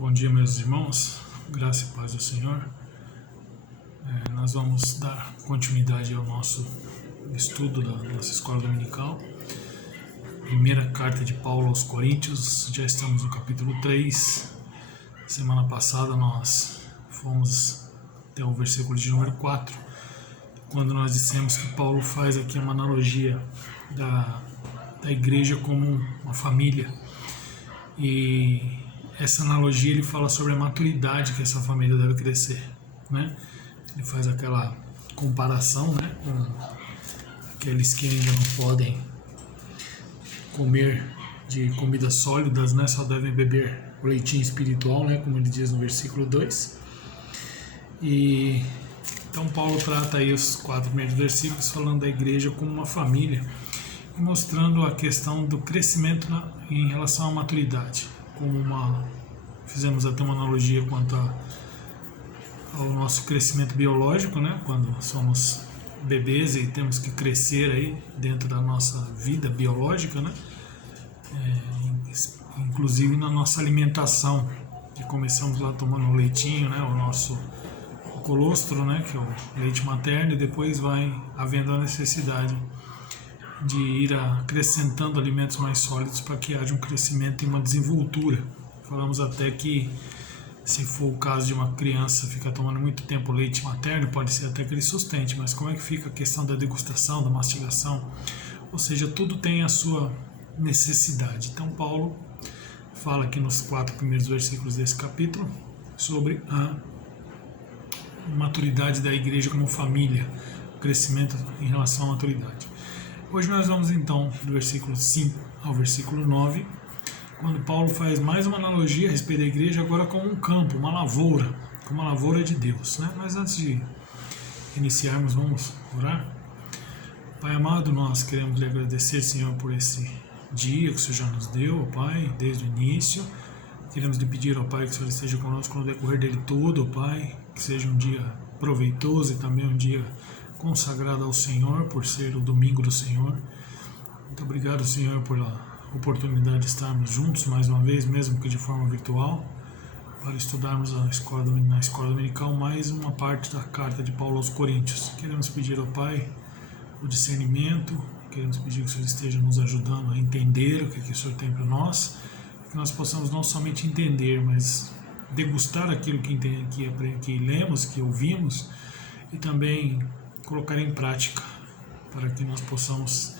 Bom dia, meus irmãos, graça e paz do Senhor. Nós vamos dar continuidade ao nosso estudo da nossa escola dominical. Primeira carta de Paulo aos Coríntios, já estamos no capítulo 3. Semana passada nós fomos até o versículo de número 4, quando nós dissemos que Paulo faz aqui uma analogia da igreja como uma família. E essa analogia ele fala sobre a maturidade que essa família deve crescer, né? Ele faz aquela comparação, né, com aqueles que ainda não podem comer de comidas sólidas, né, só devem beber o leitinho espiritual, né, como ele diz no versículo 2. E então Paulo trata aí os 4 primeiros versículos falando da igreja como uma família e mostrando a questão do crescimento em relação à maturidade. Fizemos até uma analogia quanto ao nosso crescimento biológico, né? Quando somos bebês e temos que crescer aí dentro da nossa vida biológica, né? Inclusive na nossa alimentação, que começamos lá tomando o leitinho, né? O nosso colostro, né? Que é o leite materno, e depois vai havendo a necessidade de ir acrescentando alimentos mais sólidos para que haja um crescimento e uma desenvoltura. Falamos até que, se for o caso de uma criança ficar tomando muito tempo leite materno, pode ser até que ele sustente, mas como é que fica a questão da degustação, da mastigação? Ou seja, tudo tem a sua necessidade. Então Paulo fala aqui nos 4 primeiros versículos desse capítulo sobre a maturidade da igreja como família, o crescimento em relação à maturidade. Hoje nós vamos então do versículo 5 ao versículo 9, quando Paulo faz mais uma analogia a respeito da igreja agora como um campo, uma lavoura, como uma lavoura de Deus, né? Mas antes de iniciarmos, vamos orar. Pai amado, nós queremos lhe agradecer, Senhor, por esse dia que o Senhor já nos deu, Pai, desde o início. Queremos lhe pedir, ó Pai, que o Senhor esteja conosco no decorrer dele todo, ó Pai, que seja um dia proveitoso e também um dia consagrado ao Senhor, por ser o domingo do Senhor. Muito obrigado, Senhor, pela oportunidade de estarmos juntos mais uma vez, mesmo que de forma virtual, para estudarmos na escola dominical mais uma parte da carta de Paulo aos Coríntios. Queremos pedir ao Pai o discernimento, queremos pedir que o Senhor esteja nos ajudando a entender o que o Senhor tem para nós, que nós possamos não somente entender, mas degustar aquilo que lemos, que ouvimos, e também colocar em prática, para que nós possamos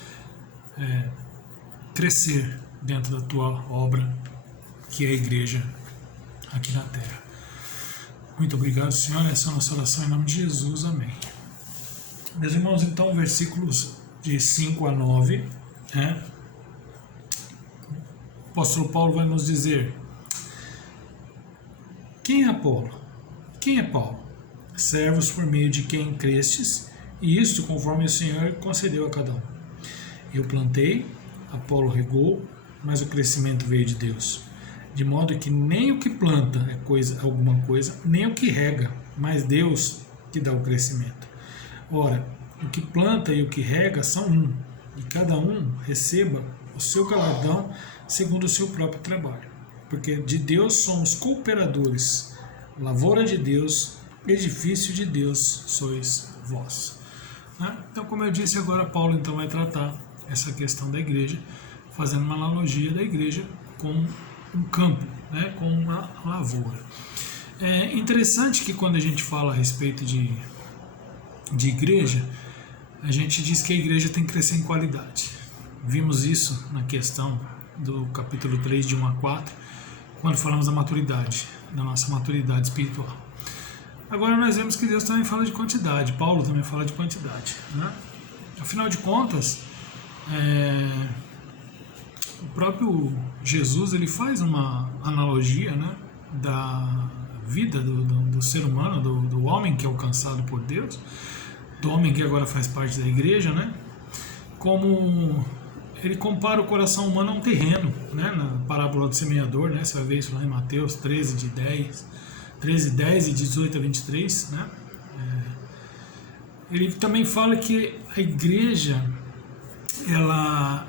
crescer dentro da Tua obra, que é a igreja aqui na terra. Muito obrigado, Senhor, essa é a nossa oração em nome de Jesus, amém. Meus irmãos, então, versículos de 5 a 9, o apóstolo Paulo vai nos dizer: quem é Apolo? Quem é Paulo? Servos por meio de quem crestes, e isto conforme o Senhor concedeu a cada um. Eu plantei, Apolo regou, mas o crescimento veio de Deus. De modo que nem o que planta é alguma coisa, nem o que rega, mas Deus que dá o crescimento. Ora, o que planta e o que rega são um, e cada um receba o seu galardão segundo o seu próprio trabalho. Porque de Deus somos cooperadores, lavoura de Deus, edifício de Deus sois vós. Então, como eu disse, agora Paulo então vai tratar essa questão da igreja, fazendo uma analogia da igreja com um campo, né, com uma lavoura. É interessante que quando a gente fala a respeito de igreja, a gente diz que a igreja tem que crescer em qualidade. Vimos isso na questão do capítulo 3, de 1 a 4, quando falamos da maturidade, da nossa maturidade espiritual. Agora nós vemos que Deus também fala de quantidade, Paulo também fala de quantidade, né? Afinal de contas, o próprio Jesus ele faz uma analogia, né, da vida do ser humano, do homem que é alcançado por Deus, do homem que agora faz parte da igreja, né, como ele compara o coração humano a um terreno, né, na parábola do semeador, né, você vai ver isso lá em Mateus 13, 10 e 18 a 23, né? Ele também fala que a igreja ela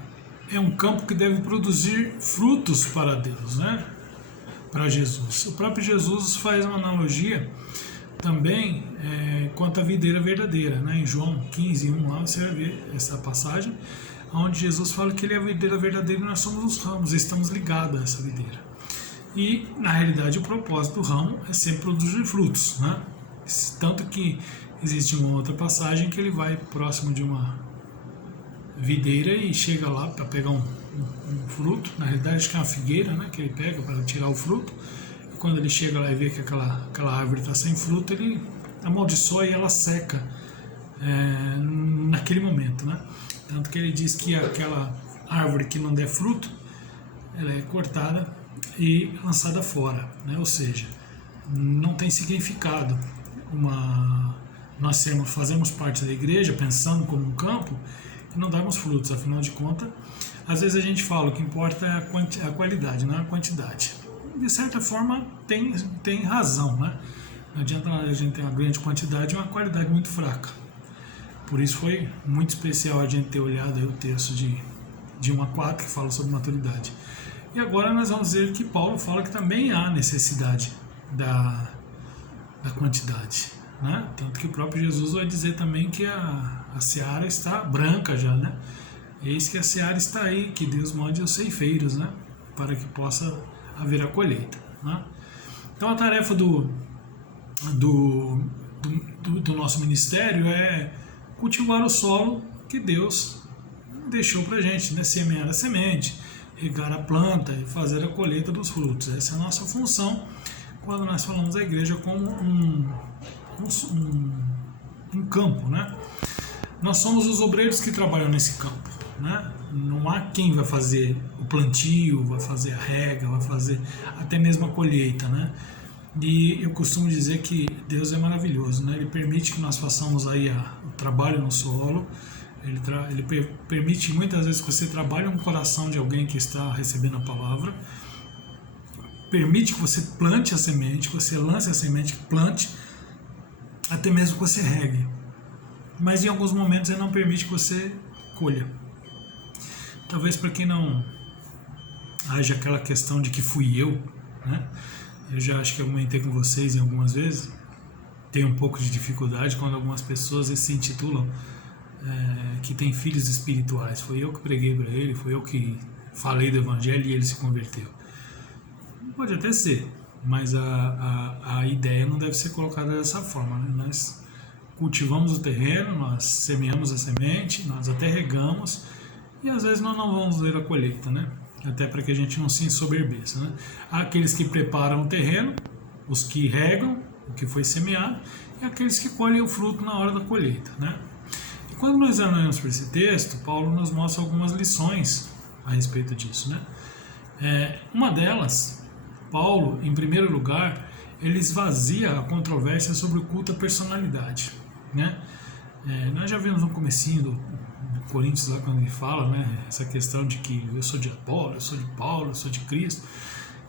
é um campo que deve produzir frutos para Deus, né? para Jesus. O próprio Jesus faz uma analogia também quanto à videira verdadeira, né? Em João 15:1, lá você vai ver essa passagem, onde Jesus fala que ele é a videira verdadeira e nós somos os ramos, estamos ligados a essa videira. E, na realidade, o propósito do ramo é sempre produzir frutos, né? Tanto que existe uma outra passagem que ele vai próximo de uma videira e chega lá para pegar um fruto. Na realidade, acho que é uma figueira, né, que ele pega para tirar o fruto. E quando ele chega lá e vê que aquela árvore está sem fruto, ele amaldiçoa e ela seca naquele momento, né? Tanto que ele diz que aquela árvore que não der fruto, ela é cortada e lançada fora, né? Ou seja, não tem significado nós fazemos parte da igreja pensando como um campo e não darmos frutos. Afinal de contas, às vezes a gente fala o que importa é a qualidade, não é a quantidade. De certa forma tem razão, né? Não adianta a gente ter uma grande quantidade e uma qualidade muito fraca. Por isso foi muito especial a gente ter olhado aí o texto de 1 a 4 que fala sobre maturidade. E agora nós vamos ver que Paulo fala que também há necessidade da quantidade, né? Tanto que o próprio Jesus vai dizer também que a seara está branca já, né? Eis que a seara está aí, que Deus mande os ceifeiros, né? Para que possa haver a colheita, né? Então a tarefa do nosso ministério é cultivar o solo que Deus deixou para a gente, né? Semear a semente, regar a planta e fazer a colheita dos frutos. Essa é a nossa função quando nós falamos da igreja como um campo, né? Nós somos os obreiros que trabalham nesse campo, né? Não há quem vai fazer o plantio, vai fazer a rega, vai fazer até mesmo a colheita, né? E eu costumo dizer que Deus é maravilhoso, né? Ele permite que nós façamos aí o trabalho no solo. Ele permite muitas vezes que você trabalhe no coração de alguém que está recebendo a palavra. Permite que você plante a semente, que você lance a semente, que plante, até mesmo que você regue. Mas em alguns momentos ele não permite que você colha. Talvez para quem não haja aquela questão de que fui eu, né? Eu já acho que eu comentei com vocês em algumas vezes, tenho um pouco de dificuldade quando algumas pessoas se intitulam que têm filhos espirituais. Foi eu que preguei para ele, foi eu que falei do evangelho e ele se converteu. Pode até ser, mas a ideia não deve ser colocada dessa forma, né? Nós cultivamos o terreno, nós semeamos a semente, nós até regamos e às vezes nós não vamos ver a colheita, né? Até para que a gente não se ensoberbeça, né? Há aqueles que preparam o terreno, os que regam o que foi semeado e aqueles que colhem o fruto na hora da colheita, né? E quando nós olhamos para esse texto, Paulo nos mostra algumas lições a respeito disso, né? Uma delas, Paulo, em primeiro lugar, ele esvazia a controvérsia sobre o culto à personalidade, né? Nós já vimos no comecinho do Coríntios lá quando ele fala, né, essa questão de que eu sou de Apolo, eu sou de Paulo, eu sou de Cristo.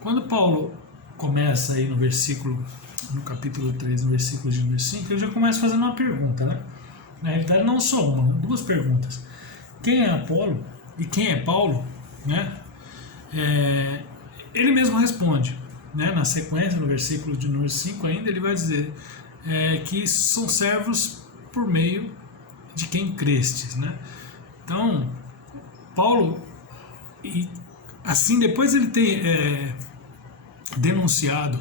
Quando Paulo começa aí no capítulo 3, no versículo de número 5, ele já começa fazendo uma pergunta, né? Na realidade não só uma, duas perguntas. Quem é Apolo e quem é Paulo, né? Ele mesmo responde, né? Na sequência, no versículo de número 5 ainda, ele vai dizer que são servos por meio de quem crestes, né? Então, Paulo, e assim, depois ele ter denunciado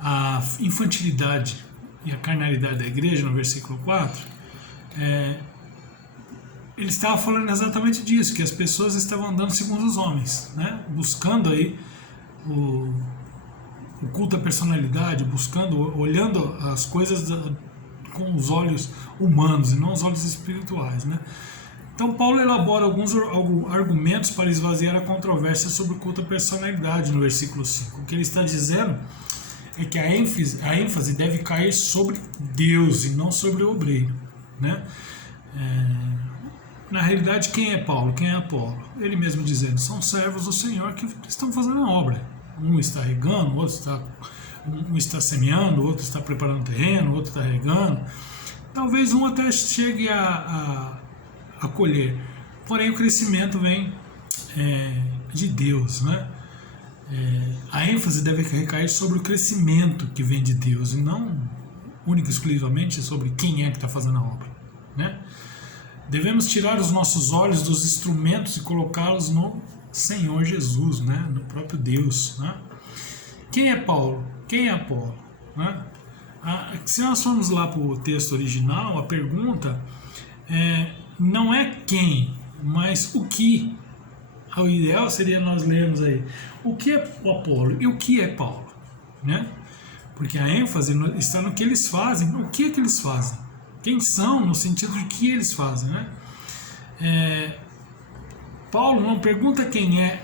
a infantilidade e a carnalidade da igreja, no versículo 4, ele estava falando exatamente disso, que as pessoas estavam andando segundo os homens, né? Buscando aí o culto à personalidade, olhando as coisas com os olhos humanos e não os olhos espirituais, né? Então Paulo elabora alguns argumentos para esvaziar a controvérsia sobre o culto à personalidade no versículo 5. O que ele está dizendo é que a ênfase deve cair sobre Deus e não sobre o obreiro, né? Na realidade, quem é Paulo? Quem é Apolo? Ele mesmo dizendo, são servos do Senhor que estão fazendo a obra. Um está regando, um está semeando, o outro está preparando o terreno, o outro está regando. Talvez um até chegue a colher. Porém, o crescimento vem de Deus, né? A ênfase deve recair sobre o crescimento que vem de Deus e não única e exclusivamente sobre quem é que está fazendo a obra, né? Devemos tirar os nossos olhos dos instrumentos e colocá-los no Senhor Jesus, né? No próprio Deus, né? Quem é Paulo? Quem é Apolo? Né? Se nós formos lá para o texto original, a pergunta não é quem, mas o que. O ideal seria nós lermos aí o que é o Apolo e o que é Paulo, né? Porque a ênfase está no que eles fazem, o que é que eles fazem, quem são, no sentido de que eles fazem, né? Paulo não pergunta quem é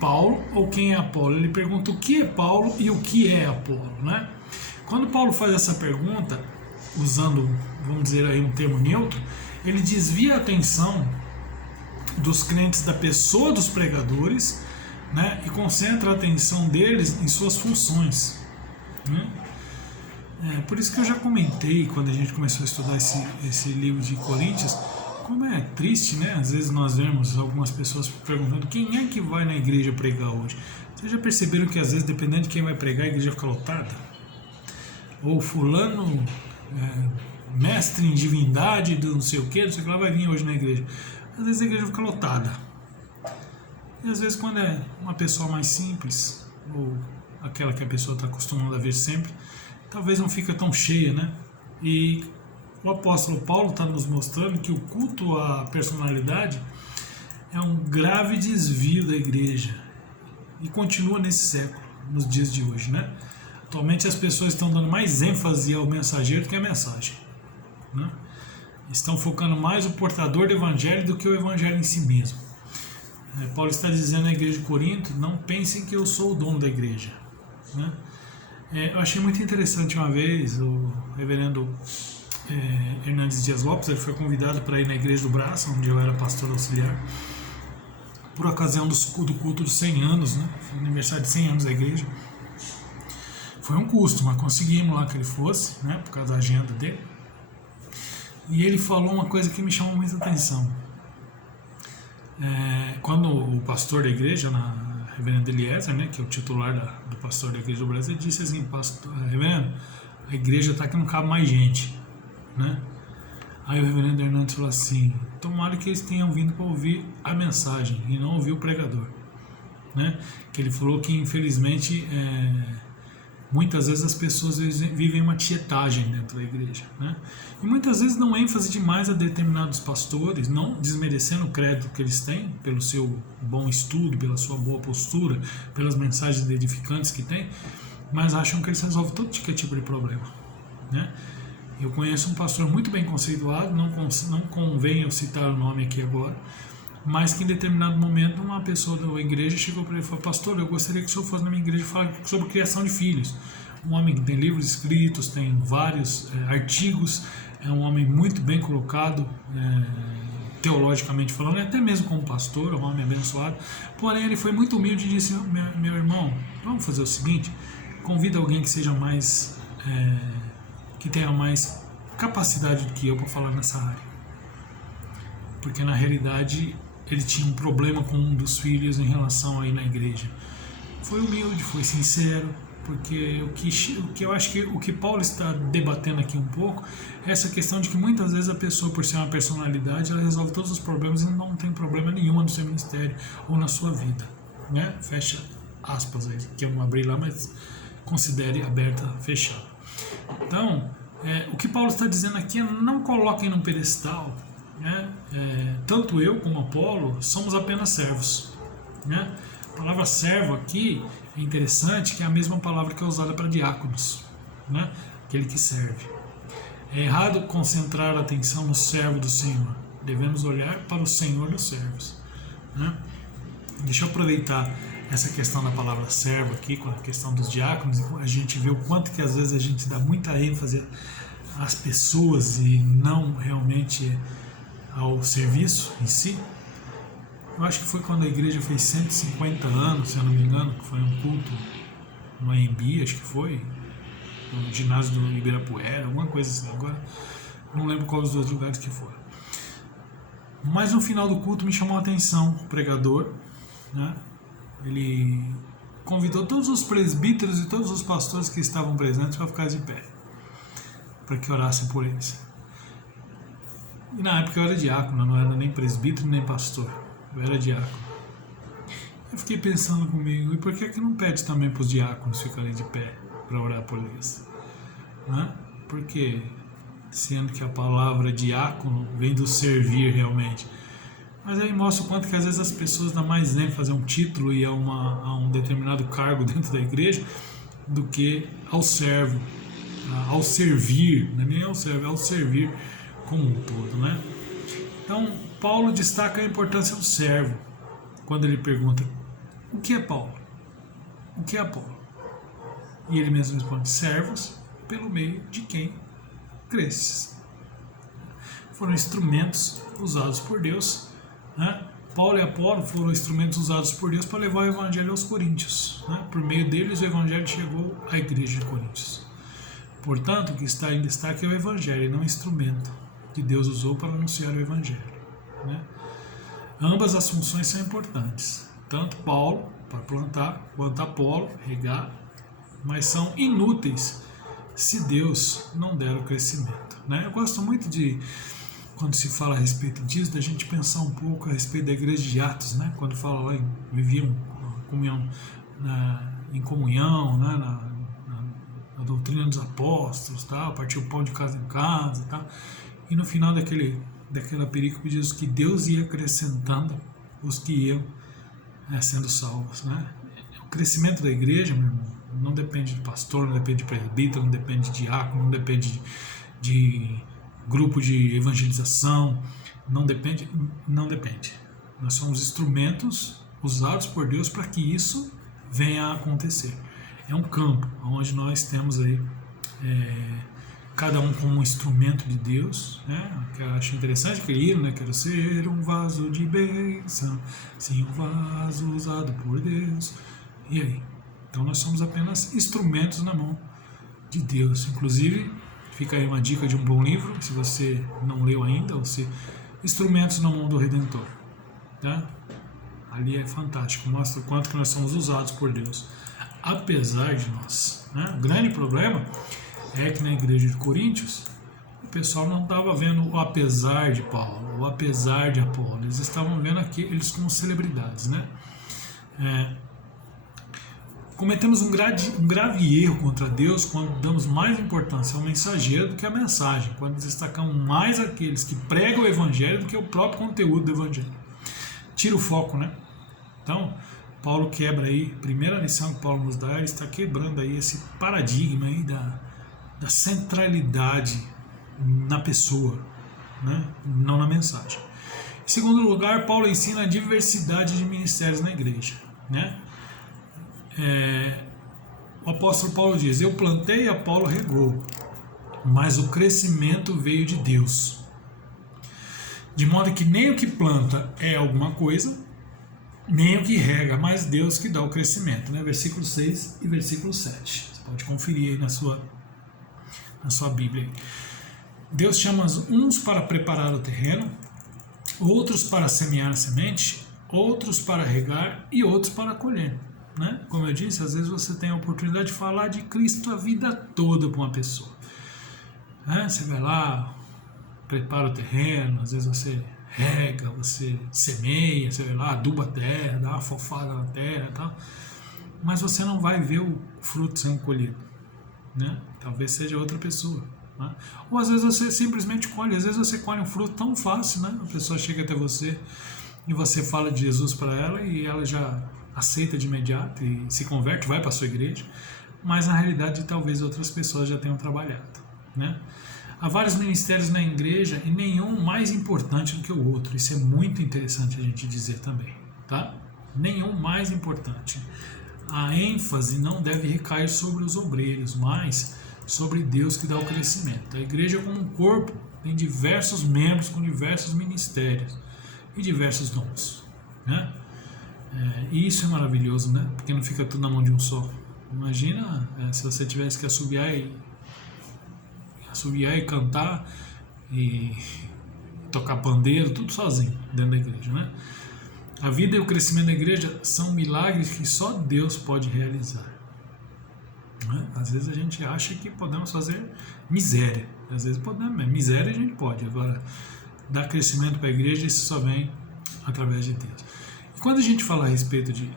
Paulo ou quem é Apolo, ele pergunta o que é Paulo e o que é Apolo, né? Quando Paulo faz essa pergunta, usando, vamos dizer aí, um termo neutro, ele desvia a atenção dos crentes da pessoa dos pregadores, né, e concentra a atenção deles em suas funções, né? Por isso que eu já comentei quando a gente começou a estudar esse livro de Coríntios, como é triste, né? Às vezes nós vemos algumas pessoas perguntando quem é que vai na igreja pregar hoje. Vocês já perceberam que às vezes, dependendo de quem vai pregar, a igreja fica lotada? Ou fulano, mestre em divindade do não sei o que lá, vai vir hoje na igreja. Às vezes a igreja fica lotada. E às vezes quando é uma pessoa mais simples, ou aquela que a pessoa está acostumada a ver sempre, talvez não fica tão cheia, né? E o apóstolo Paulo está nos mostrando que o culto à personalidade é um grave desvio da igreja. E continua nesse século, nos dias de hoje, né? Atualmente as pessoas estão dando mais ênfase ao mensageiro do que à mensagem, né? Estão focando mais o portador do evangelho do que o evangelho em si mesmo. Paulo está dizendo à igreja de Corinto: não pensem que eu sou o dono da igreja, né? Eu achei muito interessante uma vez o reverendo Hernandes Dias Lopes. Ele foi convidado para ir na igreja do Braço, onde eu era pastor auxiliar, por ocasião do culto dos 100 anos, né? Foi o aniversário de 100 anos da igreja. Foi um custo, mas conseguimos lá que ele fosse, né, por causa da agenda dele. E ele falou uma coisa que me chamou muita atenção. Quando o pastor da igreja, reverendo Eliezer, né, que é o titular do pastor da igreja do Brasil, ele disse assim: reverendo, a igreja está que não cabe mais gente, né? Aí o reverendo Hernandes falou assim: tomara que eles tenham vindo para ouvir a mensagem e não ouvir o pregador, né? Que ele falou que infelizmente muitas vezes as pessoas vivem uma tietagem dentro da igreja, né? E muitas vezes dão ênfase demais a determinados pastores, não desmerecendo o crédito que eles têm pelo seu bom estudo, pela sua boa postura, pelas mensagens edificantes que têm, mas acham que eles resolvem todo tipo de problema, né? Eu conheço um pastor muito bem conceituado, não convém eu citar o nome aqui agora, mas que em determinado momento uma pessoa da igreja chegou para ele e falou: pastor, eu gostaria que o senhor fosse na minha igreja e fale sobre criação de filhos. Um homem que tem livros escritos, tem vários artigos, é um homem muito bem colocado, teologicamente falando, até mesmo como pastor, é um homem abençoado. Porém, ele foi muito humilde e disse: meu irmão, vamos fazer o seguinte, convida alguém que seja mais, que tenha mais capacidade do que eu para falar nessa área. Porque na realidade ele tinha um problema com um dos filhos em relação a ir na igreja. Foi humilde, foi sincero, porque o que eu acho que o que Paulo está debatendo aqui um pouco é essa questão de que muitas vezes a pessoa, por ser uma personalidade, ela resolve todos os problemas e não tem problema nenhum no seu ministério ou na sua vida, né? Fecha aspas aí, que eu não abri lá, mas considere aberta, fechada. Então, o que Paulo está dizendo aqui é: não coloquem num pedestal, né? Tanto eu como Apolo somos apenas servos, né? A palavra servo aqui é interessante, que é a mesma palavra que é usada para diáconos, né? Aquele que serve. É errado concentrar a atenção no servo do Senhor. Devemos olhar para o Senhor dos servos, né? Deixa eu aproveitar essa questão da palavra servo aqui, com a questão dos diáconos, a gente vê o quanto que às vezes a gente dá muita ênfase às pessoas e não realmente ao serviço em si. Eu acho que foi quando a igreja fez 150 anos, se eu não me engano, que foi um culto no AMB, acho que foi, no ginásio do Ibirapuera, alguma coisa assim. Agora não lembro qual dos dois lugares que foram. Mas no final do culto me chamou a atenção o pregador, né? Ele convidou todos os presbíteros e todos os pastores que estavam presentes para ficar de pé, para que orassem por eles. E na época eu era diácono, não era nem presbítero nem pastor, eu era diácono. Eu fiquei pensando comigo, e por que não pede também para os diáconos ficarem de pé para orar por eles? Né? Porque, sendo que a palavra diácono vem do servir realmente. Mas aí mostra o quanto que às vezes as pessoas dão mais ênfase a um título e a um determinado cargo dentro da igreja do que ao servo, ao servir, não é nem ao servo, é ao servir como um todo, né? Então, Paulo destaca a importância do servo quando ele pergunta: o que é Paulo? O que é Apolo? E ele mesmo responde: servos pelo meio de quem cresces. Foram instrumentos usados por Deus, né? Paulo e Apolo foram instrumentos usados por Deus para levar o evangelho aos coríntios, né? Por meio deles o evangelho chegou à igreja de Coríntios. Portanto, o que está em destaque é o evangelho e não o instrumento que Deus usou para anunciar o evangelho, né? Ambas as funções são importantes, tanto Paulo para plantar quanto Apolo regar, mas são inúteis se Deus não der o crescimento, né? Eu gosto muito de, quando se fala a respeito disso, da gente pensar um pouco a respeito da igreja de Atos, né? Quando fala lá viviam em comunhão, né? Na doutrina dos apóstolos, tá? Partiu o pão de casa em casa, tá? E no final daquela perícope diz que Deus ia acrescentando os que iam sendo salvos, né? O crescimento da igreja, meu irmão, não depende de pastor, não depende de presbítero, não depende de diácono, não depende de grupo de evangelização, não depende. Nós somos instrumentos usados por Deus para que isso venha a acontecer. É um campo onde nós temos aí cada um como um instrumento de Deus, né? Que eu acho interessante aquele hino, né? Quero ser um vaso de bênção, sim, um vaso usado por Deus. E aí? Então nós somos apenas instrumentos na mão de Deus. Inclusive, fica aí uma dica de um bom livro, se você não leu ainda, Instrumentos na Mão do Redentor, tá? Ali é fantástico, mostra o quanto que nós somos usados por Deus, apesar de nós, né? O grande problema é que na igreja de Coríntios o pessoal não estava vendo o apesar de Paulo, o apesar de Apolo, eles estavam vendo aqui eles como celebridades, né? Cometemos um grave erro contra Deus quando damos mais importância ao mensageiro do que à mensagem, quando destacamos mais aqueles que pregam o evangelho do que o próprio conteúdo do evangelho. Tira o foco, né? Então, Paulo quebra aí, primeira lição que Paulo nos dá, ele está quebrando aí esse paradigma aí da centralidade na pessoa, né? Não na mensagem. Em segundo lugar, Paulo ensina a diversidade de ministérios na igreja, né? O apóstolo Paulo diz: eu plantei e Apolo regou, mas o crescimento veio de Deus. De modo que nem o que planta é alguma coisa, nem o que rega, mas Deus que dá o crescimento, né? Versículo 6 e versículo 7. Você pode conferir aí na sua Bíblia. Deus chama uns para preparar o terreno, outros para semear a semente, outros para regar e outros para colher, né? Como eu disse, às vezes você tem a oportunidade de falar de Cristo a vida toda para uma pessoa, né? Você vai lá, prepara o terreno, às vezes você rega, você semeia, você vai lá, aduba a terra, dá uma fofada na terra e tal, mas você não vai ver o fruto sendo colhido, né? Talvez seja outra pessoa, né? Ou às vezes você simplesmente colhe, às vezes você colhe um fruto tão fácil, né? A pessoa chega até você e você fala de Jesus para ela e ela já aceita de imediato e se converte, vai para a sua igreja, mas na realidade talvez outras pessoas já tenham trabalhado, né? Há vários ministérios na igreja e nenhum mais importante do que o outro. Isso é muito interessante a gente dizer também, tá? Nenhum mais importante. A ênfase não deve recair sobre os obreiros, mas sobre Deus que dá o crescimento. A igreja como um corpo tem diversos membros com diversos ministérios e diversos dons, né? E isso é maravilhoso, né? Porque não fica tudo na mão de um só. Imagina se você tivesse que assobiar e cantar e tocar pandeiro, tudo sozinho dentro da igreja, né? A vida e o crescimento da igreja são milagres que só Deus pode realizar. Né? Às vezes a gente acha que podemos fazer miséria. Às vezes podemos, miséria a gente pode. Agora, dar crescimento para a igreja, isso só vem através de Deus. E quando a gente fala a respeito de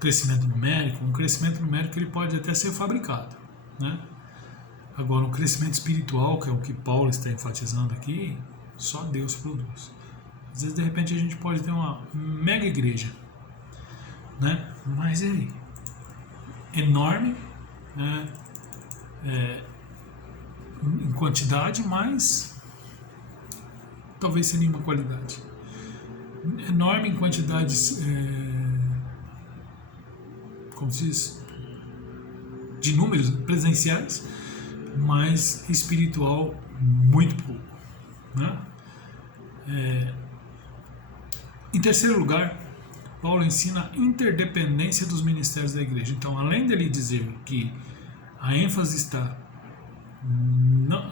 crescimento numérico, um crescimento numérico ele pode até ser fabricado. Né? Agora, o crescimento espiritual, que é o que Paulo está enfatizando aqui, só Deus produz. Às vezes, de repente, a gente pode ter uma mega igreja, né? Mas e aí? Enorme, né? Em quantidade, mas talvez sem nenhuma qualidade. Enorme em quantidades, como se diz, de números presenciais, mas espiritual muito pouco. Né? Em terceiro lugar, Paulo ensina a interdependência dos ministérios da igreja. Então, além dele dizer que a ênfase está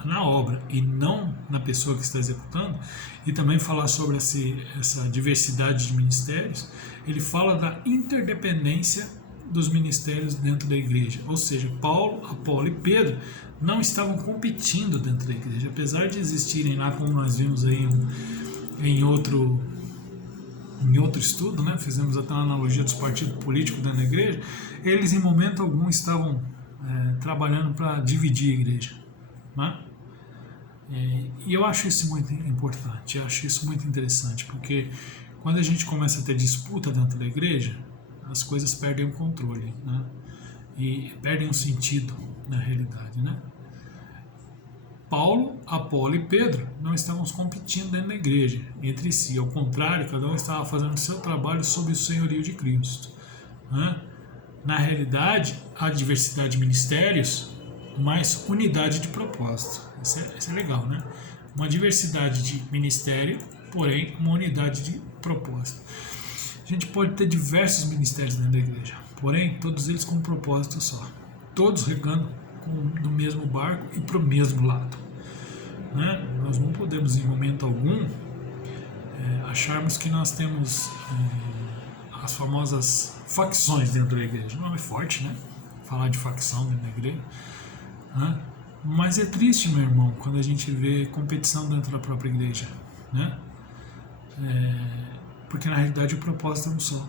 na obra e não na pessoa que está executando, e também falar sobre essa diversidade de ministérios, ele fala da interdependência dos ministérios dentro da igreja. Ou seja, Paulo, Apolo e Pedro não estavam competindo dentro da igreja, apesar de existirem lá, como nós vimos aí em outro estudo, né? Fizemos até uma analogia dos partidos políticos dentro da igreja. Eles em momento algum estavam trabalhando para dividir a igreja, né? E eu acho isso muito importante, eu acho isso muito interessante, porque quando a gente começa a ter disputa dentro da igreja, as coisas perdem o controle, né? E perdem o sentido na realidade, né? Paulo, Apolo e Pedro não estavam competindo dentro da igreja entre si, ao contrário, cada um estava fazendo o seu trabalho sob o senhorio de Cristo, né? Na realidade, há diversidade de ministérios, mas unidade de propósito. Isso é legal, né? Uma diversidade de ministério, porém uma unidade de propósito. A gente pode ter diversos ministérios dentro da igreja, porém todos eles com um propósito só, todos regando no mesmo barco e para o mesmo lado, né? Nós não podemos em momento algum acharmos que nós temos as famosas facções dentro da igreja. Não é forte, né? Falar de facção dentro da igreja, né? Mas é triste, meu irmão, quando a gente vê competição dentro da própria igreja, né? Porque na realidade o propósito é um só.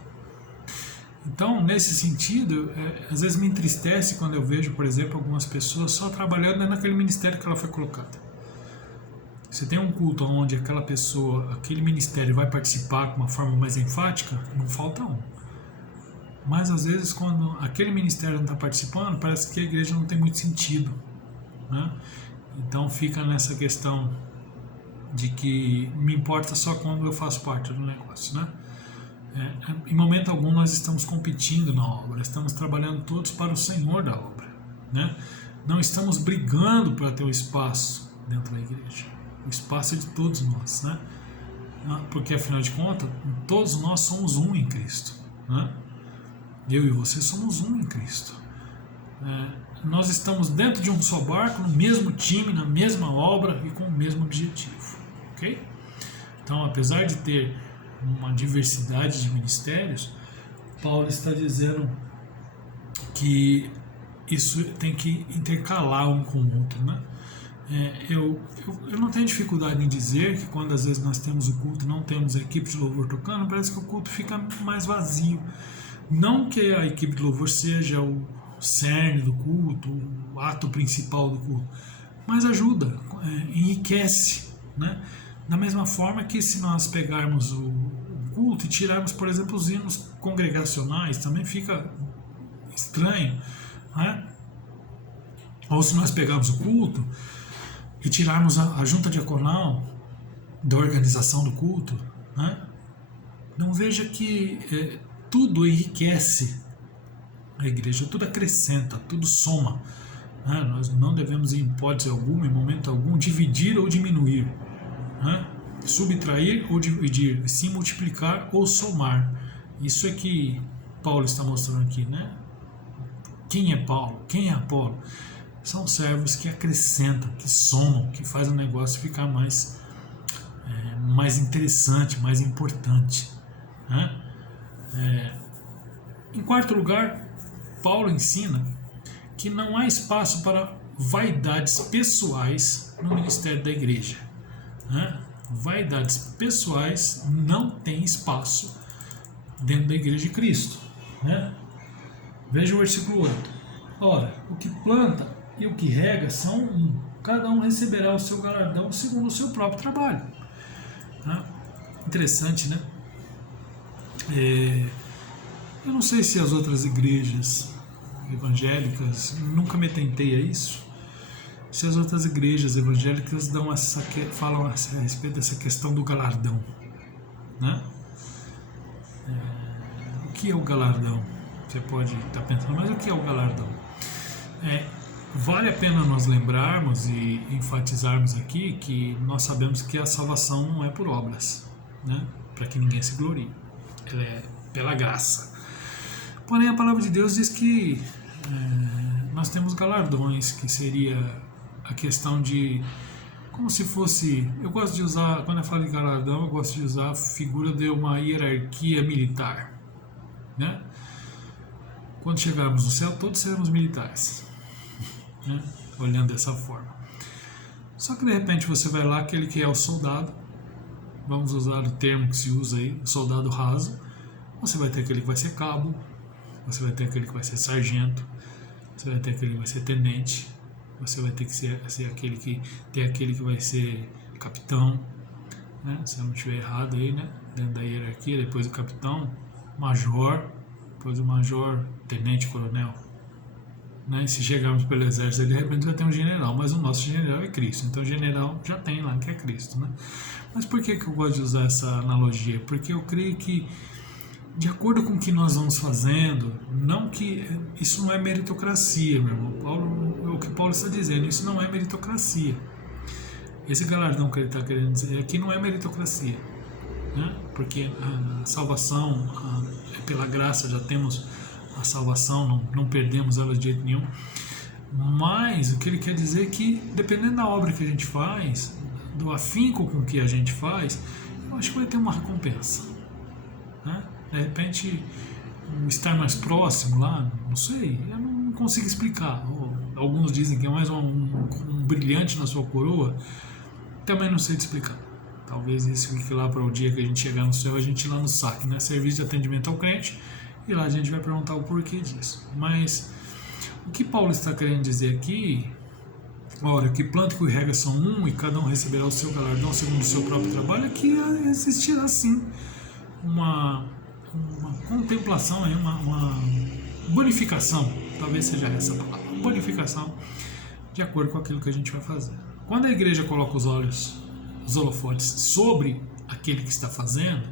Então, nesse sentido, às vezes me entristece quando eu vejo, por exemplo, algumas pessoas só trabalhando naquele ministério que ela foi colocada. Você tem um culto onde aquela pessoa, aquele ministério vai participar com uma forma mais enfática, não falta um. Mas às vezes quando aquele ministério não está participando, parece que a igreja não tem muito sentido, né? Então fica nessa questão de que me importa só quando eu faço parte do negócio, né? Em momento algum nós estamos competindo na obra, estamos trabalhando todos para o Senhor da obra, né? Não estamos brigando para ter um espaço dentro da igreja. O espaço é de todos nós, né? Porque afinal de contas, todos nós somos um em Cristo, né? Eu e você somos um em Cristo. Nós estamos dentro de um só barco, no mesmo time, na mesma obra e com o mesmo objetivo, ok? Então, apesar de ter uma diversidade de ministérios, Paulo está dizendo que isso tem que intercalar um com o outro, né? Eu não tenho dificuldade em dizer que quando às vezes nós temos o culto, não temos a equipe de louvor tocando, parece que o culto fica mais vazio. Não que a equipe de louvor seja o cerne do culto, o ato principal do culto, mas ajuda, enriquece, né? Da mesma forma que se nós pegarmos o culto e tirarmos, por exemplo, os hinos congregacionais, também fica estranho, né? Ou se nós pegarmos o culto e tirarmos a junta diaconal da organização do culto, né? Não veja que tudo enriquece a igreja, tudo acrescenta, tudo soma, né? Nós não devemos, em hipótese alguma, em momento algum, dividir ou diminuir, né? Subtrair ou dividir, sim multiplicar ou somar. Isso é que Paulo está mostrando aqui, né? Quem é Paulo? Quem é Apolo? São servos que acrescentam, que somam, que fazem o negócio ficar mais mais interessante, mais importante, né? Em quarto lugar, Paulo ensina que não há espaço para vaidades pessoais no ministério da igreja, né? Vaidades pessoais não tem espaço dentro da igreja de Cristo, né? Veja o versículo 8. Ora, o que planta e o que rega são um, cada um receberá o seu galardão segundo o seu próprio trabalho, né? Interessante, né? Eu não sei se as outras igrejas evangélicas, nunca me atentei a isso, se as outras igrejas evangélicas falam a respeito dessa questão do galardão, né? O que é o galardão? Você pode estar pensando, mas o que é o galardão? Vale a pena nós lembrarmos e enfatizarmos aqui que nós sabemos que a salvação não é por obras, né? Para que ninguém se glorie, ela é pela graça. Porém, a palavra de Deus diz que nós temos galardões, que seria a questão de, como se fosse, eu gosto de usar, quando eu falo de galardão, eu gosto de usar a figura de uma hierarquia militar, né? Quando chegarmos no céu, todos seremos militares, né? Olhando dessa forma. Só que de repente você vai lá, aquele que é o soldado, vamos usar o termo que se usa aí, soldado raso, você vai ter aquele que vai ser cabo, você vai ter aquele que vai ser sargento, você vai ter aquele que vai ser tenente, você vai ter que ser aquele que tem aquele que vai ser capitão, né? Se eu não estiver errado aí, né? Dentro da hierarquia, depois o capitão, major, depois o major, tenente, coronel, né? E se chegarmos pelo exército, de repente vai ter um general, mas o nosso general é Cristo, então o general já tem lá que é Cristo, né? Mas por que eu gosto de usar essa analogia? Porque eu creio que de acordo com o que nós vamos fazendo, não que isso não é meritocracia, meu irmão. O que Paulo está dizendo, isso não é meritocracia. Esse galardão que ele está querendo dizer aqui não é meritocracia, né? Porque a salvação é pela graça, já temos a salvação, não perdemos ela de jeito nenhum. Mas o que ele quer dizer é que, dependendo da obra que a gente faz, do afinco com que a gente faz, eu acho que vai ter uma recompensa, né? De repente, estar mais próximo lá, não sei, eu não consigo explicar. Alguns dizem que é mais um brilhante na sua coroa, também não sei te explicar. Talvez isso fique lá para o dia que a gente chegar no céu, a gente ir lá no SAC, né? Serviço de atendimento ao crente, e lá a gente vai perguntar o porquê disso. Mas o que Paulo está querendo dizer aqui, ora, que planta e que rega são um, e cada um receberá o seu galardão segundo o seu próprio trabalho, é que existirá sim uma contemplação, uma bonificação, talvez seja essa a palavra, bonificação de acordo com aquilo que a gente vai fazer. Quando a igreja coloca os holofotes sobre aquele que está fazendo,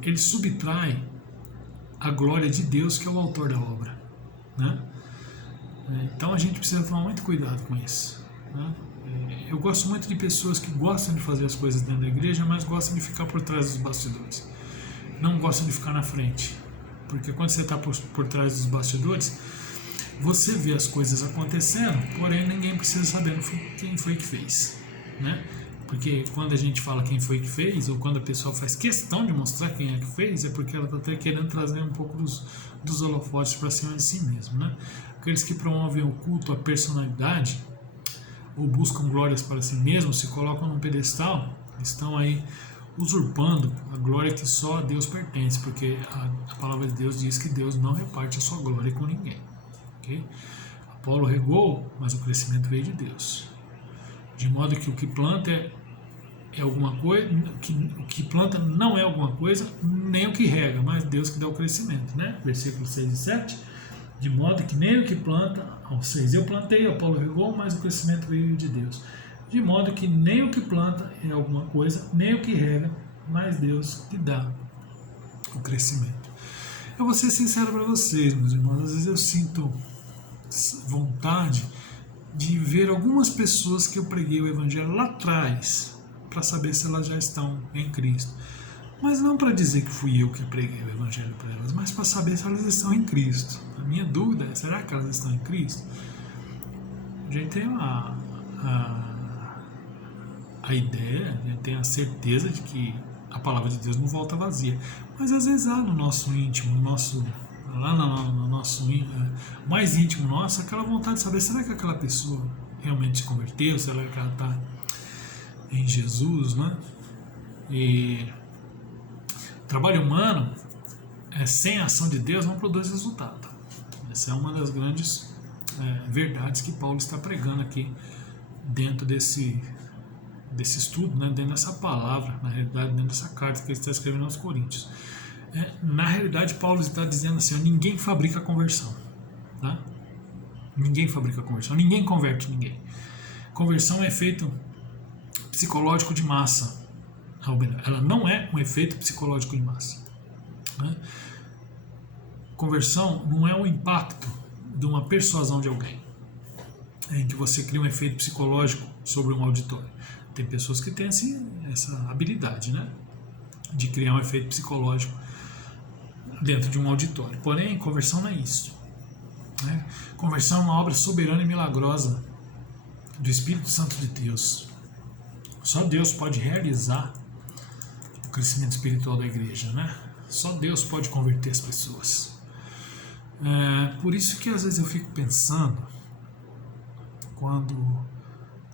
ele subtrai a glória de Deus, que é o autor da obra, né? Então a gente precisa tomar muito cuidado com isso, né? Eu gosto muito de pessoas que gostam de fazer as coisas dentro da igreja, mas gostam de ficar por trás dos bastidores. Não gostam de ficar na frente, porque quando você está por trás dos bastidores, você vê as coisas acontecendo, porém ninguém precisa saber quem foi que fez, né? Porque quando a gente fala quem foi que fez, ou quando a pessoa faz questão de mostrar quem é que fez, é porque ela está até querendo trazer um pouco dos holofotes para cima de si mesmo, né? Aqueles que promovem o culto à personalidade, ou buscam glórias para si mesmos, se colocam num pedestal, estão aí usurpando a glória que só a Deus pertence, porque a palavra de Deus diz que Deus não reparte a sua glória com ninguém, okay? Apolo regou, mas o crescimento veio de Deus, de modo que o que planta é alguma coisa, o que planta não é alguma coisa, nem o que rega, mas Deus que dá o crescimento, né? Versículos 6 e 7, de modo que nem o que planta, ao 6, eu plantei, Apolo regou, mas o crescimento veio de Deus. De modo que nem o que planta é alguma coisa, nem o que rega, mas Deus que dá o crescimento. Eu vou ser sincero para vocês, meus irmãos, às vezes eu sinto vontade de ver algumas pessoas que eu preguei o evangelho lá atrás, para saber se elas já estão em Cristo. Mas não para dizer que fui eu que preguei o evangelho para elas, mas para saber se elas estão em Cristo. A minha dúvida é, será que elas estão em Cristo? A gente tem a a ideia, a gente tem a certeza de que a palavra de Deus não volta vazia. Mas às vezes há no nosso íntimo, lá no nosso mais íntimo nosso, aquela vontade de saber, será que aquela pessoa realmente se converteu? Será que ela está em Jesus, né? E o trabalho humano, sem a ação de Deus, não produz resultado. Essa é uma das grandes verdades que Paulo está pregando aqui dentro desse estudo, né? Dentro dessa palavra, na realidade, dentro dessa carta que ele está escrevendo aos Coríntios. Na realidade, Paulo está dizendo assim, ninguém fabrica conversão. Tá? Ninguém fabrica conversão, ninguém converte ninguém. Conversão é efeito psicológico de massa. Ela não é um efeito psicológico de massa. Né? Conversão não é o impacto de uma persuasão de alguém, em que você cria um efeito psicológico sobre um auditório. Tem pessoas que têm essa habilidade, né, de criar um efeito psicológico dentro de um auditório. Porém, conversão não é isso. Né? Conversão é uma obra soberana e milagrosa do Espírito Santo de Deus. Só Deus pode realizar o crescimento espiritual da igreja, né? Só Deus pode converter as pessoas. Por isso que às vezes eu fico pensando, quando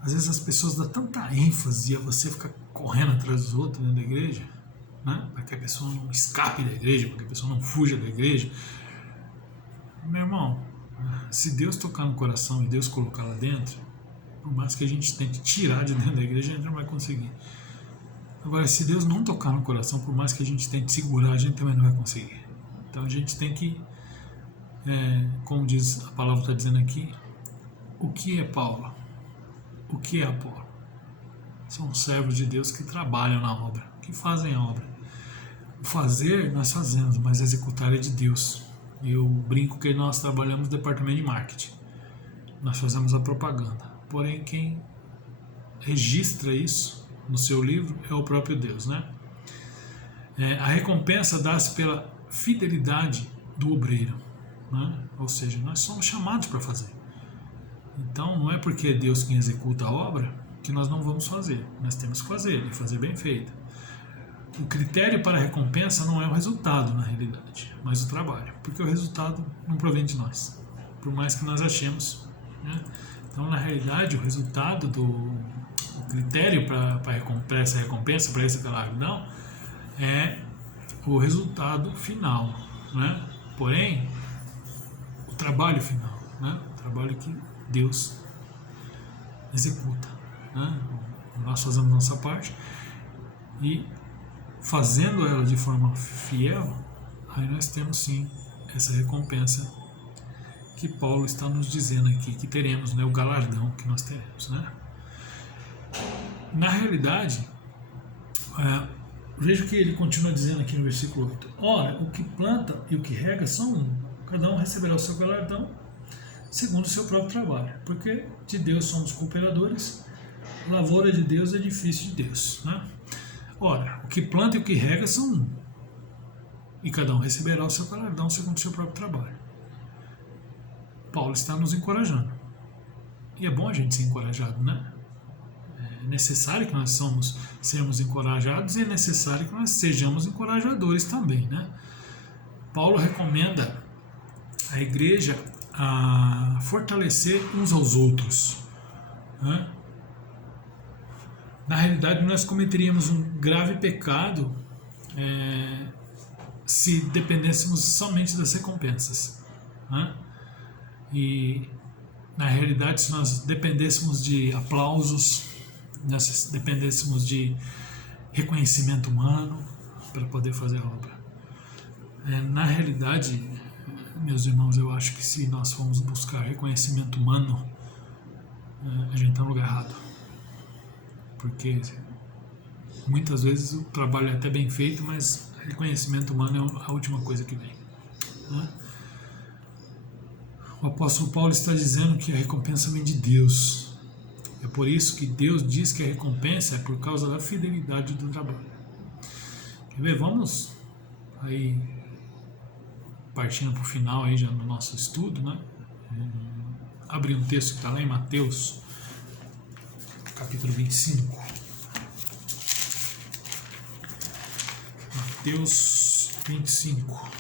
às vezes as pessoas dão tanta ênfase a você ficar correndo atrás dos outros dentro da igreja, né? Para que a pessoa não escape da igreja, para que a pessoa não fuja da igreja. Meu irmão, se Deus tocar no coração e Deus colocar lá dentro, por mais que a gente tente tirar de dentro da igreja, a gente não vai conseguir. Agora, se Deus não tocar no coração, por mais que a gente tente segurar, a gente também não vai conseguir. Então a gente tem que, como diz a palavra está dizendo aqui, o que é Paulo? O que é Apolo? São servos de Deus que trabalham na obra, que fazem a obra. O fazer nós fazemos, mas executar é de Deus. Eu brinco que nós trabalhamos no departamento de marketing. Nós fazemos a propaganda. Porém, quem registra isso no seu livro é o próprio Deus, né? A recompensa dá-se pela fidelidade do obreiro, né? Ou seja, nós somos chamados para fazer. Então, não é porque é Deus quem executa a obra que nós não vamos fazer. Nós temos que fazer, e fazer bem feito. O critério para a recompensa não é o resultado, na realidade, mas o trabalho, porque o resultado não provém de nós, por mais que nós achemos, né? Então, na realidade, o resultado o critério para essa recompensa, para esse galardão, é o resultado final, né? Porém, o trabalho final, né? O trabalho que Deus executa, né? Nós fazemos nossa parte e, fazendo ela de forma fiel, aí nós temos sim essa recompensa que Paulo está nos dizendo aqui que teremos, né? O galardão que nós teremos, né? Na realidade, veja o que ele continua dizendo aqui no versículo 8. Ora, o que planta e o que rega são um, cada um receberá o seu galardão segundo o seu próprio trabalho, porque de Deus somos cooperadores, lavoura de Deus é edifício de Deus, né? Ora, o que planta e o que rega são um, e cada um receberá o seu galardão segundo o seu próprio trabalho. Paulo está nos encorajando. E é bom a gente ser encorajado, né? É necessário que nós sermos encorajados e é necessário que nós sejamos encorajadores também, né? Paulo recomenda a igreja a fortalecer uns aos outros, né? Na realidade, nós cometeríamos um grave pecado se dependêssemos somente das recompensas, né? E, na realidade, se nós dependêssemos de aplausos, nós dependêssemos de reconhecimento humano para poder fazer a obra. Na realidade, meus irmãos, eu acho que se nós formos buscar reconhecimento humano, a gente está no lugar errado. Porque muitas vezes o trabalho é até bem feito, mas reconhecimento humano é a última coisa que vem, né? O apóstolo Paulo está dizendo que a recompensa vem de Deus. É por isso que Deus diz que a recompensa é por causa da fidelidade do trabalho. Quer ver? Vamos aí partindo para o final aí já no nosso estudo, né? Abrir um texto que está lá em Mateus, capítulo 25. Mateus 25.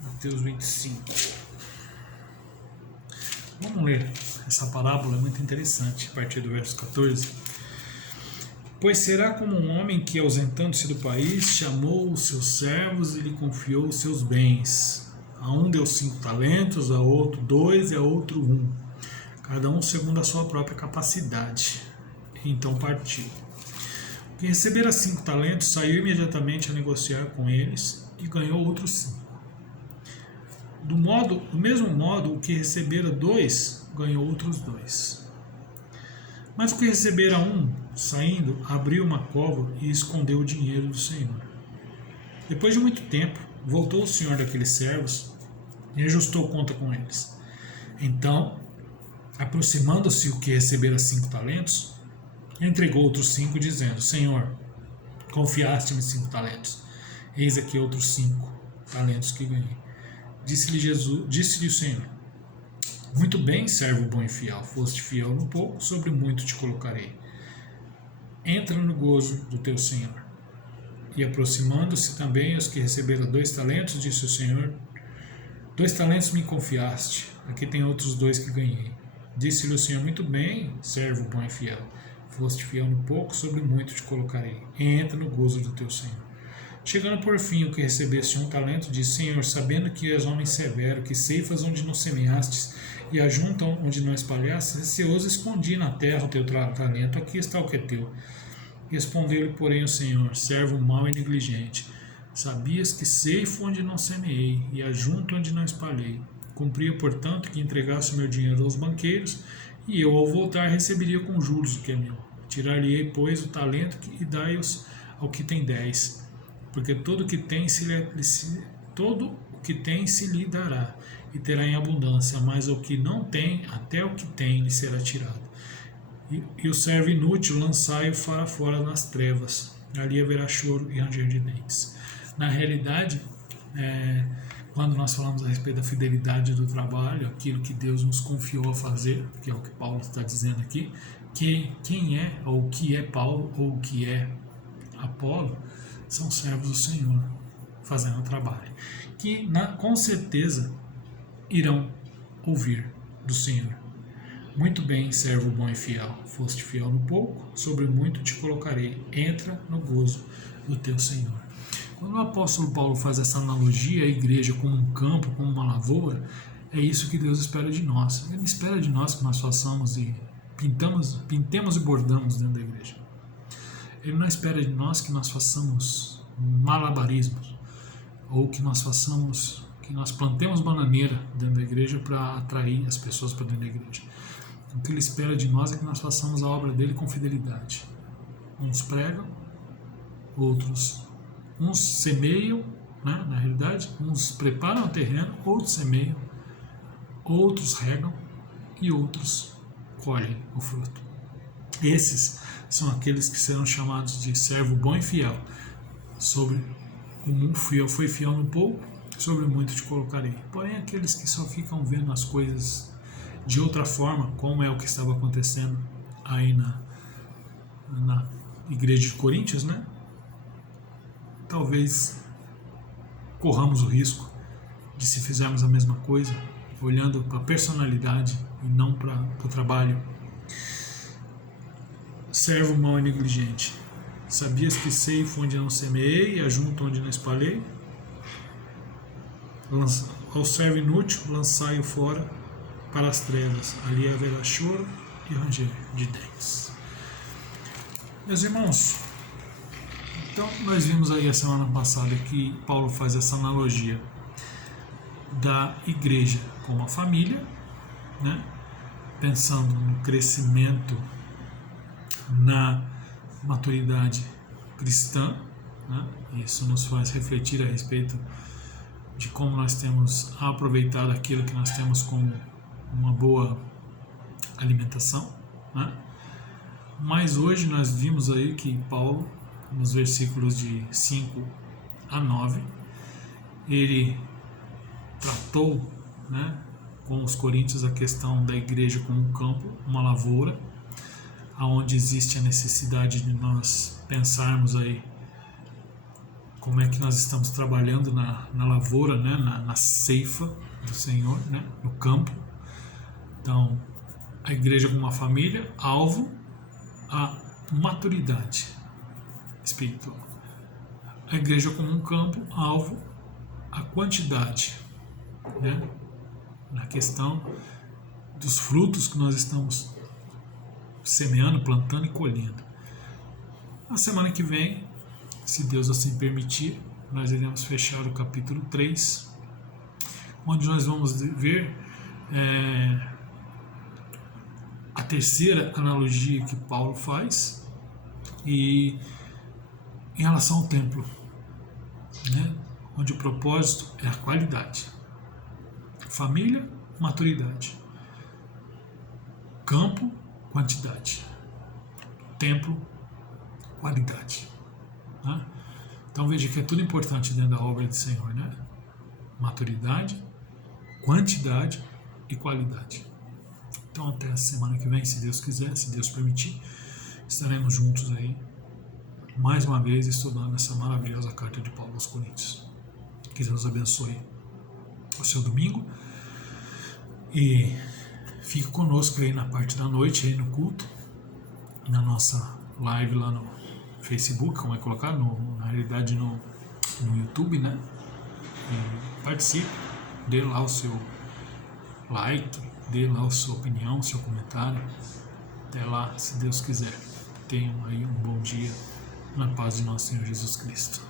Mateus 25. Vamos ler essa parábola, é muito interessante, a partir do verso 14. Pois será como um homem que, ausentando-se do país, chamou os seus servos e lhe confiou os seus bens. A um deu 5 talentos, a outro 2 e a outro 1, cada um segundo a sua própria capacidade. Então partiu. O que recebera 5 talentos saiu imediatamente a negociar com eles e ganhou outros 5. Do mesmo modo, o que recebera 2 ganhou outros 2. Mas o que recebera 1, saindo, abriu uma cova e escondeu o dinheiro do Senhor. Depois de muito tempo, voltou o senhor daqueles servos e ajustou conta com eles. Então, aproximando-se o que recebera 5 talentos, entregou outros 5, dizendo: Senhor, confiaste-me 5 talentos, eis aqui outros 5 talentos que ganhei. Disse-lhe o Senhor: muito bem, servo bom e fiel, foste fiel no pouco, sobre muito te colocarei. Entra no gozo do teu Senhor. E aproximando-se também os que receberam 2 talentos, disse o Senhor: 2 talentos me confiaste, aqui tem outros 2 que ganhei. Disse-lhe o Senhor: muito bem, servo bom e fiel, foste fiel no pouco, sobre muito te colocarei. Entra no gozo do teu Senhor. Chegando por fim o que recebesse 1 talento, disse: Senhor, sabendo que és homem severo, que ceifas onde não semeastes e ajuntam onde não espalhastes, receoso escondi na terra o teu talento, aqui está o que é teu. Respondeu-lhe, porém, o Senhor: servo mau e negligente, sabias que ceifo onde não semeei e ajunto onde não espalhei. Cumpria, portanto, que entregasse o meu dinheiro aos banqueiros, e eu, ao voltar, receberia com juros o que é meu. Tirar-lhe-ei, pois, o talento e dai-os ao que tem 10. Porque todo o que tem se lhe dará, e terá em abundância, mas o que não tem, até o que tem lhe será tirado. E o servo inútil lançai-o para fora nas trevas, ali haverá choro e ranger de dentes. Na realidade, quando nós falamos a respeito da fidelidade do trabalho, aquilo que Deus nos confiou a fazer, que é o que Paulo está dizendo aqui, que quem é, ou o que é Paulo, ou o que é Apolo, são servos do Senhor, fazendo o trabalho, que com certeza irão ouvir do Senhor: muito bem, servo bom e fiel, foste fiel no pouco, sobre muito te colocarei, entra no gozo do teu Senhor. Quando o apóstolo Paulo faz essa analogia à igreja como um campo, como uma lavoura, é isso que Deus espera de nós. Ele espera de nós que nós façamos e pintemos e bordamos dentro da igreja. Ele não espera de nós que nós façamos malabarismos, ou que nós plantemos bananeira dentro da igreja para atrair as pessoas para dentro da igreja. O que ele espera de nós é que nós façamos a obra dele com fidelidade. Uns pregam, uns semeiam, né, na realidade, uns preparam o terreno, outros semeiam, outros regam e outros colhem o fruto. Esses são aqueles que serão chamados de servo bom e fiel. Sobre o fiel foi fiel no pouco, sobre muito te colocarei. Porém, aqueles que só ficam vendo as coisas de outra forma, como é o que estava acontecendo aí na igreja de Coríntios, né? Talvez corramos o risco de, se fizermos a mesma coisa, olhando para a personalidade e não para o trabalho. Servo mau e negligente, sabias que ceifo onde não semeei e ajunto onde não espalhei? Ao servo inútil lançai-o fora para as trevas, ali haverá choro e ranger de dentes. Meus irmãos, então nós vimos aí a semana passada que Paulo faz essa analogia da igreja como uma família, né? Pensando no crescimento, na maturidade cristã, né? Isso nos faz refletir a respeito de como nós temos aproveitado aquilo que nós temos como uma boa alimentação, né? Mas hoje nós vimos aí que Paulo, nos versículos de 5 a 9, ele tratou, né, com os coríntios a questão da igreja como um campo, uma lavoura, aonde existe a necessidade de nós pensarmos aí como é que nós estamos trabalhando na lavoura, né, na ceifa do Senhor, né, no campo. Então, a igreja como uma família, alvo a maturidade espiritual. A igreja como um campo, alvo a quantidade, né, na questão dos frutos que nós estamos semeando, plantando e colhendo. Na semana que vem, se Deus assim permitir, nós iremos fechar o capítulo 3, onde nós vamos ver a terceira analogia que Paulo faz, e em relação ao templo, né, onde o propósito é a qualidade. Família, maturidade. Campo, quantidade. Templo, qualidade. Né? Então veja que é tudo importante dentro da obra do Senhor, né? Maturidade, quantidade e qualidade. Então até a semana que vem, se Deus quiser, se Deus permitir, estaremos juntos aí, mais uma vez, estudando essa maravilhosa carta de Paulo aos Coríntios. Que Deus abençoe o seu domingo e fique conosco aí na parte da noite, aí no culto, na nossa live lá no Facebook, como é colocar, na realidade no YouTube, né? E participe, dê lá o seu like, dê lá a sua opinião, o seu comentário. Até lá, se Deus quiser. Tenham aí um bom dia, na paz de nosso Senhor Jesus Cristo.